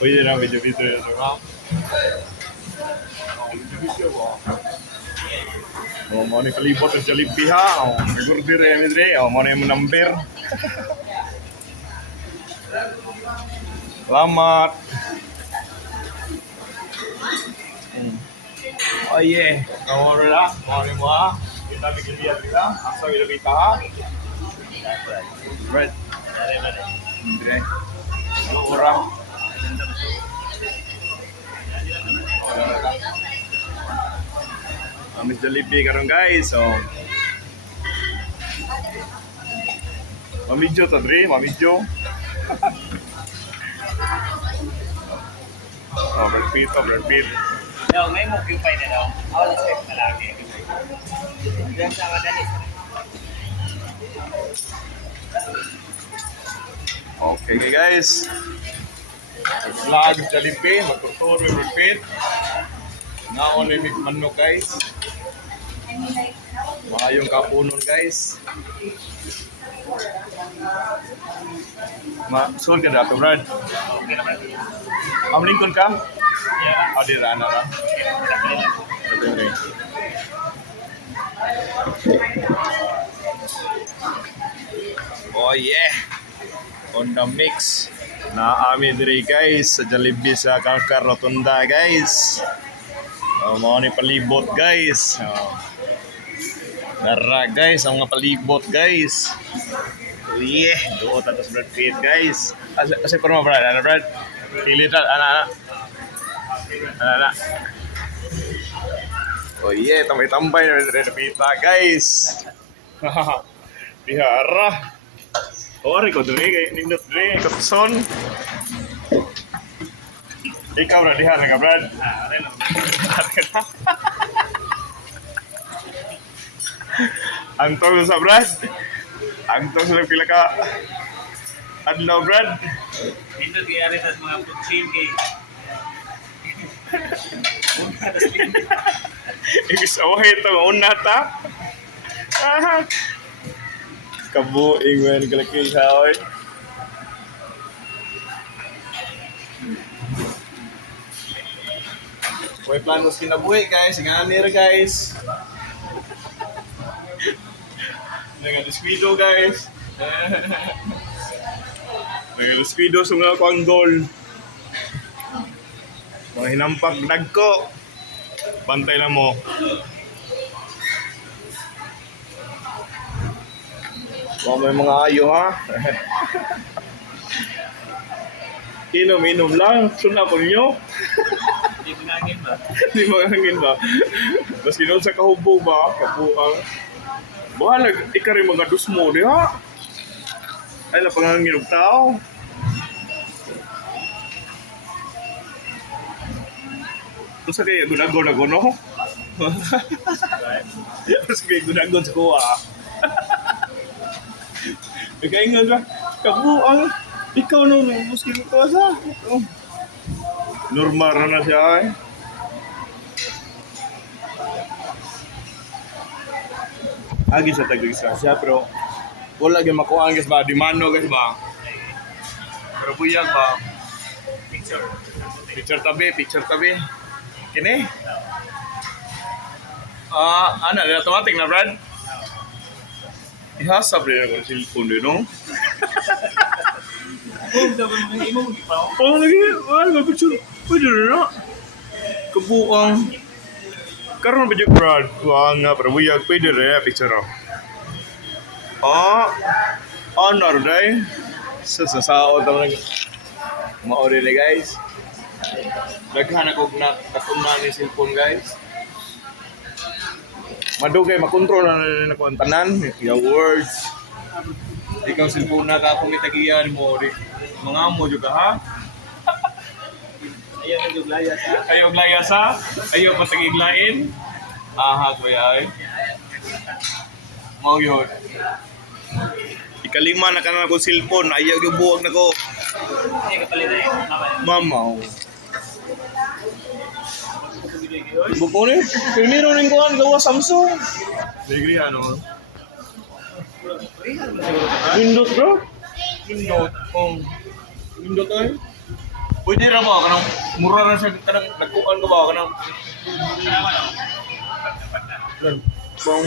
Pwede na video-video yun, diba? Video-video ko. Mo ni kalibot sa Jollibee ha. Siguro dire midre. Mo na yung number. Selamat. Oh yeah. Kamu dah. Mau ni mua. Kita bikin dia kita. Asal kita kita ha. Right. Andre. Kalau orang. Miss Jollibee karon guys. So Mamidjo ta dre, mamidjo. Oh, Brad Pitt, Brad Pitt. Daw, may mukha pa na daw. Awal sa ito lagi. Diyan sa madali. Okay guys. Vlog Jollibee, magtutur may Brad Pitt. Naon may manok guys. Maayong kapunon guys. Sul ka dato Brad. Okay na ba? Lingkod ka? Yeah. Adira na ra. Okay. Oh yeah. On the mix. Naami diri guys sa Jollibee sa Kakar Rotunda guys. Mga ni palibot guys. Dara guys, ang mga palibot guys. Oh yeah, doon tatas Brad Pitt guys. Kasi pero Brad, ano Brad? Pilit ana. Ana. Oh yeah, tambay-tambay na rin pita guys. Bihara. Ori ko dre kay nindot dre kapson. Ikaw na diha nga Brad. Ang tong sa Brad. Ang tong sa pila ka adlaw Brad. Ito kaya rin sa mga putsin kay Ibig sabihin ito, mauna ta. Kabuing man, kalaki siya, oy. May planos kinabuhi, guys. Inganir, guys. Nag-desquido, guys. Nag-desquido sa mga kwanggol. Mga hinampak nagko. Bantay lang mo. May mga ayo ha. Inom lang. Suna ko ninyo. hindi pinangin ba? Hindi magangin ba? Mas kinon sa kahubog ba? Kabuang. Bahala, ika rin mga dusmo di ha. Ay, napangangin ng tao. Terus kayak gunagon ako, no? Terus kayak gunagon sa kuha. Nagkaingan ka, kabuang, ikaw nung muskin ko sa. Normal na siya eh. Agi sa tag-registrasya, pero wala gyud makuha guys ba, di mano guys ba. Pero buyag ba. Picture tabi. Kini? Ano, automatic na Brad? Ihasap rin ako ng cellphone din, no? Oh, lagi, wala picture. Pwede rin na. Kabuang. Karoon ba yung Brad? Wala nga, pero buyag, pwede rin na picture ako. Honor day. Sasaot naman ng maori na guys. Naghanap ko na katumna ni cellphone guys. Madugay makontrol na rin ako ang tanan. Your words. Ikaw cellphone na ka kung itagiyan mo. Mga mo juga ha. Ayaw na duglaya sa. Ayaw maglaya sa. Ayaw patagiglain. Aha kuya ay. Mau yun. Ikalima na ka na ako cellphone. Ayaw yung buwag na ko. Hindi ka palit na yun. Mamaw. Bukone, primero ning kuan gawa Samsung. Degree ano? Windows bro? Windows. Windows ay. Pwede ra ba kanang mura ra sa kanang nagkuan ko ba kanang Salamat. Bang